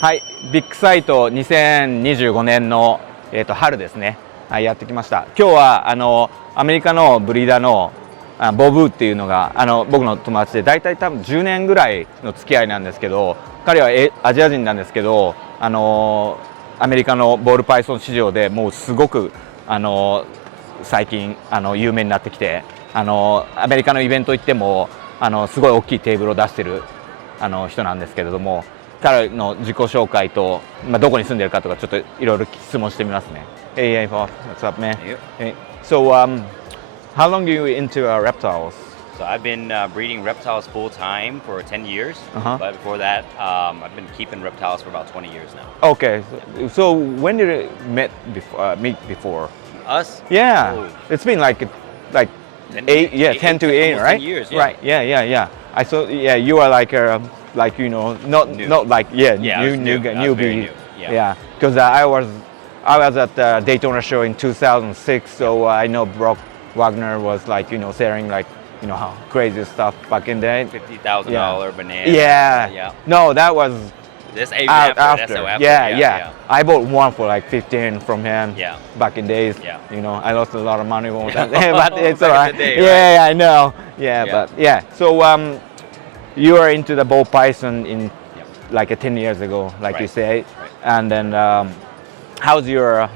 はい、ビッグサイト2025年の、春ですね、はい、やってきました。今日はアメリカのブリーダーのボブっていうのが僕の友達で、大体多分10年ぐらいの付き合いなんですけど、彼はアジア人なんですけど、アメリカのボールパイソン市場でもうすごく最近有名になってきて、アメリカのイベント行ってもすごい大きいテーブルを出してる人なんですけれども、彼の自己紹介と、どこに住んでるかとかちょっといろいろ質問してみますね。Hey, Bob, what's up, man? Hey. So, how long are you into reptiles? So I've been breeding reptiles full time for 10 years, but before that, I've been keeping reptiles for about 20 years now. Okay, so when did you meet before? Us? Yeah, Oh. it's been like 10 to 8, almost right? 10 years, yeah. Right, yeah. I saw, you are like not New. not like newbie. Yeah, because I was at the Daytona show in 2006, so I know Brock Wagner was selling how crazy stuff back in the day. $50,000 banana. Yeah. No, that was This after. after. That's so after. Yeah. I bought one for like 15 from him. Yeah. Back in days. Yeah. I lost a lot of money on that, but it's alright. Back in the day, right? Yeah, I know. Yeah, Yeah. but yeah. So you are into the ball python in like 10 years ago, like you Right. say, Right. and then how's your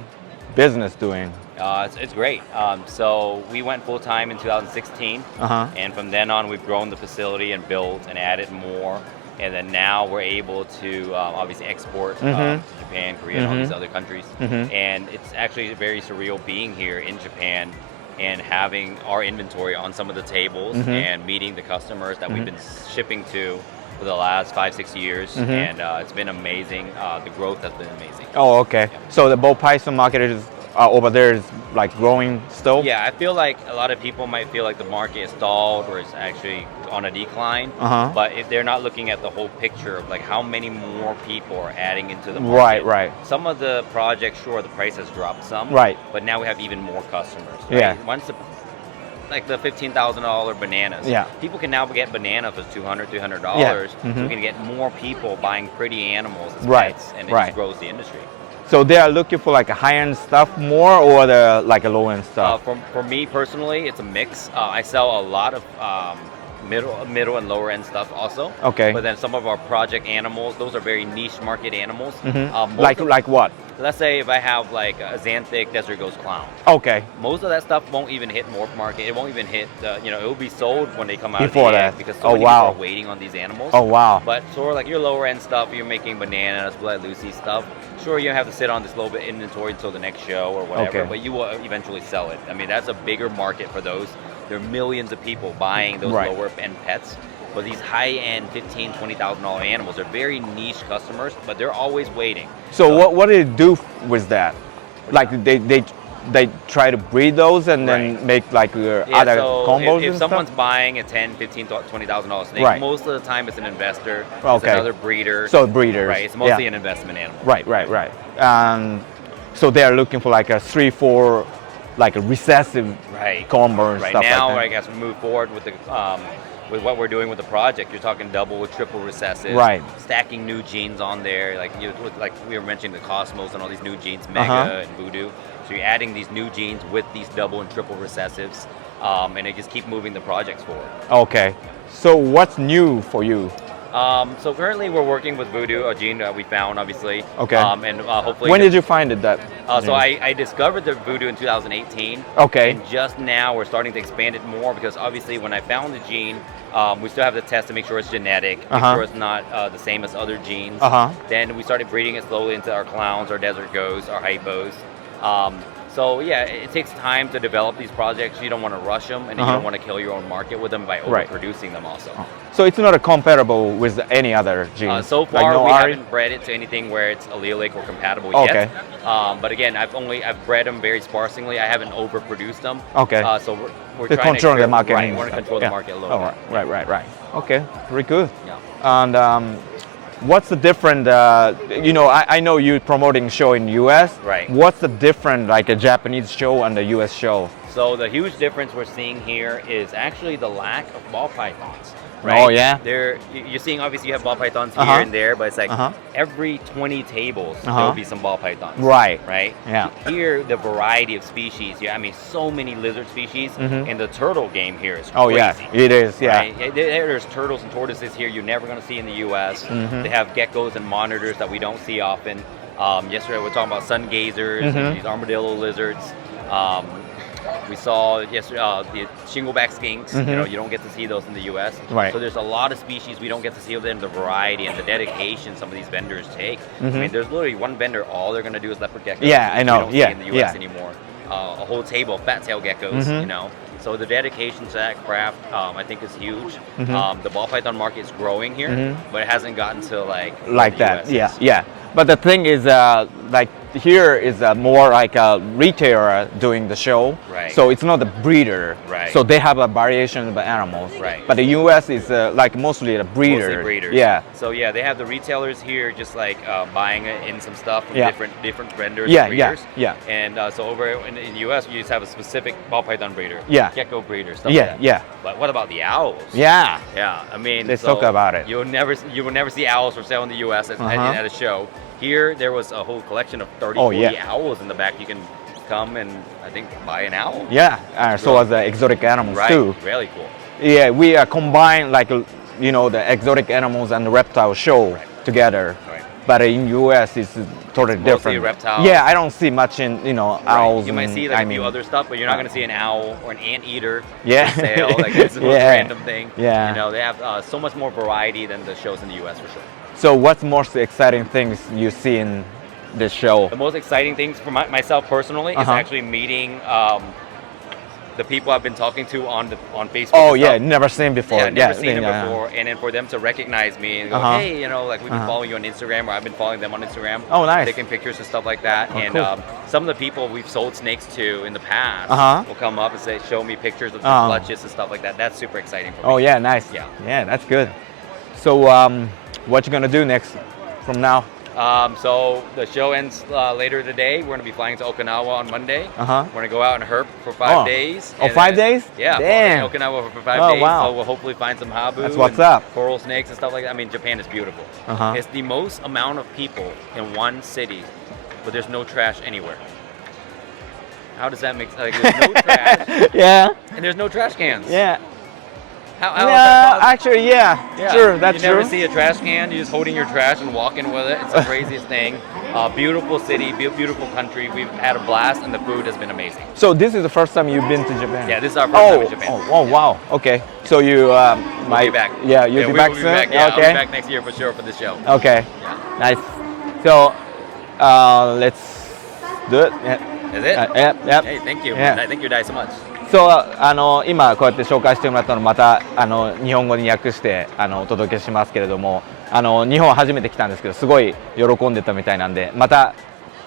business doing? It's great. So we went full time in 2016, and from then on, we've grown the facility and built and added more. And then now we're able to obviously export to Japan, Korea, and all these other countries. And it's actually very surreal being here in Japan and having our inventory on some of the tables and meeting the customers that we've been shipping to for the last 5-6 years. And it's been amazing. The growth has been amazing. Oh, okay. Yeah. So the ball python market is over there is like growing still? Yeah, I feel like a lot of people might feel like the market is stalled or it's actually on a decline. But if they're not looking at the whole picture of like how many more people are adding into the market. Right. Some of the projects, sure, the price has dropped some. Right. But now we have even more customers. Right? Yeah. Once like the $15,000 bananas. Yeah. People can now get banana for $200, $300. Yeah. So we can get more people buying pretty animals as Right. pets, and it Right. just grows the industry. So they are looking for like a high-end stuff more, or the like a low-end stuff? For me personally, it's a mix. I sell a lot of middle and lower end stuff also. Okay. But then some of our project animals, those are very niche market animals. Like what? Let's say if I have like a Xanthic Desert Ghost Clown. Okay. Most of that stuff won't even hit morph market. It won't even hit, it will be sold when they come out Before of the that. egg because so many people are waiting on these animals. Oh wow. But sort of like your lower end stuff, you're making bananas, Blood Lucy stuff. Sure, you have to sit on this little bit inventory until the next show or whatever, Okay. but you will eventually sell it. I mean, that's a bigger market for those. There are millions of people buying those Right. lower end pets. But these high-end $15,000, $20,000 animals are very niche customers, but they're always waiting. So what do they do with that? Like they try to breed those and then make like other so combos if and someone's stuff? buying a $10,000, $15,000, $20,000 snake, Right. most of the time it's an investor, Okay. it's another breeder. So breeders. Right, it's mostly an investment animal. Right. So they are looking for like a 3-4 like a recessive combo and Right stuff now, like that. I guess we move forward with the with what we're doing with the project. You're talking double with triple recessive, Right. stacking new genes on there. Like we were mentioning the Cosmos and all these new genes, Mega and Voodoo. So you're adding these new genes with these double and triple recessives, and they just keep moving the projects forward. Okay. So what's new for you? So currently we're working with Voodoo, a gene that we found, obviously. Okay. And hopefully. When did you find it? So I discovered the Voodoo in 2018. Okay. And just now we're starting to expand it more because obviously when I found the gene, we still have to test to make sure it's genetic, make sure it's not the same as other genes. Then we started breeding it slowly into our clowns, our desert ghosts, our hypos. So yeah, it takes time to develop these projects. You don't want to rush them, and you don't want to kill your own market with them by overproducing them also. So it's not compatible with any other genes? So far, like no we Ari? haven't bred it to anything where it's allelic or compatible Okay. yet. But again, I've bred them very sparsely. I haven't overproduced them. Okay. So we're To trying control to the market. Right, we want to control the market a little bit. Right. Okay, very good. Yeah. And what's the different? I know you promoting show in U.S. Right. What's the different, like a Japanese show and the U.S. show? So the huge difference we're seeing here is actually the lack of ball pythons. right? Oh yeah. You're seeing obviously you have ball pythons here and there, but it's like every 20 tables there will be some ball pythons. Right. Right. Yeah. Here the variety of species. Yeah, I mean so many lizard species, and the turtle game here is crazy. Oh yeah, it is. Yeah. Right? There's turtles and tortoises here you're never going to see in the U.S. They have geckos and monitors that we don't see often. Yesterday we were talking about sun gazers and these armadillo lizards. We saw yesterday the shingleback skinks. You know, you don't get to see those in the U.S. Right. So there's a lot of species we don't get to see of them. The variety and the dedication some of these vendors take. I mean, there's literally one vendor. All they're going to do is leopard geckos. Yeah, I know. We don't see in the U.S. anymore. A whole table of fat-tailed geckos. You know. So the dedication to that craft, I think, is huge. The ball python market is growing here, but it hasn't gotten to like that. Yeah. But the thing is, like here is more like a retailer doing the show. Right. So it's not a breeder. Right. So they have a variation of animals. Right. But the U.S. is like mostly a breeder. Mostly breeders. Yeah. So yeah, they have the retailers here, just like buying in some stuff from different vendors. Yeah. And breeders. Yeah. And so over in the U.S., you just have a specific ball python breeder. Yeah. Gecko breeder, stuff like that. Yeah. But what about the owls? Yeah. Yeah. I mean, Let's talk about it. You will never see owls for sale in the U.S. at a show. Here, there was a whole collection of 30, 40 owls in the back. You can come and, I think, buy an owl. Yeah. So as exotic animals too. Really cool. Yeah, we combine like the exotic animals and the reptile show together. Right. But in U.S. it's totally Mostly different. reptile. Yeah, I don't see much in owls. You might see like a few other stuff, but you're not going to see an owl or an anteater Yeah. for sale. Like it's the most random thing. Yeah. You know, they have so much more variety than the shows in the U.S. for sure. So what's most exciting things you see in this show? The most exciting things for myself personally is actually meeting the people I've been talking to on Facebook. Oh yeah, never seen before. Yeah, never seen them before, and then for them to recognize me and go, hey, like we've been following you on Instagram, or I've been following them on Instagram. Oh, nice. Taking pictures and stuff like that. Oh, and cool. some of the people we've sold snakes to in the past will come up and show me pictures of the clutches and stuff like that. That's super exciting for me. Oh yeah, nice. Yeah, that's good. So what you gonna do next from now? So the show ends later today. We're going to be flying to Okinawa on Monday. We're going to go out and herp for 5 days. Oh, 5 days? Yeah. Damn. Okinawa for 5 days. Wow. So we'll hopefully find some habu. That's what's and up. Coral snakes and stuff like that. I mean, Japan is beautiful. It's the most amount of people in one city, but there's no trash anywhere. How does that make sense? Like, there's no trash. Yeah. And there's no trash cans. Yeah. How is that possible? Actually, sure, that's true. You never true. see a trash can. You're just holding your trash and walking with it. It's the craziest thing. Beautiful city, beautiful country. We've had a blast, and the food has been amazing. So this is the first time you've been to Japan? Yeah, this is our first time in Japan. Oh, wow. Okay. So you We'll be back. Yeah, you'll be back soon? Yeah, okay. I'll be back next year for sure for this show. Okay. Yeah. Nice. So let's do it. Is it? Yep. Hey, thank you. Yeah. Thank you, Dai, so much. そう今こうやって紹介してもらったのをまた日本語に訳してお届けしますけれども日本初めて来たんですけどすごい喜んでたみたいなんでまた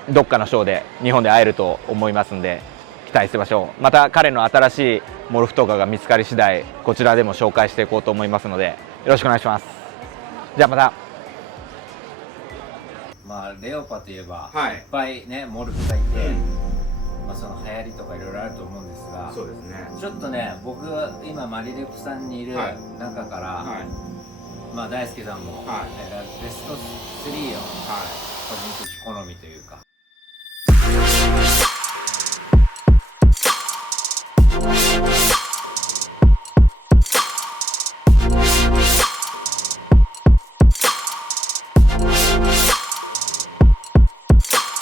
どっかのショーで日本で会えると思いますんで期待しましょう。また彼の新しいモルフとかが見つかり次第こちらでも紹介していこうと思いますのでよろしくお願いします。じゃあまた。まあレオパといえば、いっぱいねモルフがいて、まあその流行りとかいろいろあると思うんですが、そうですね。ちょっとね僕は今マリレプさんにいる中から、まあ大輔さんも、ベスト3を、個人的好みというか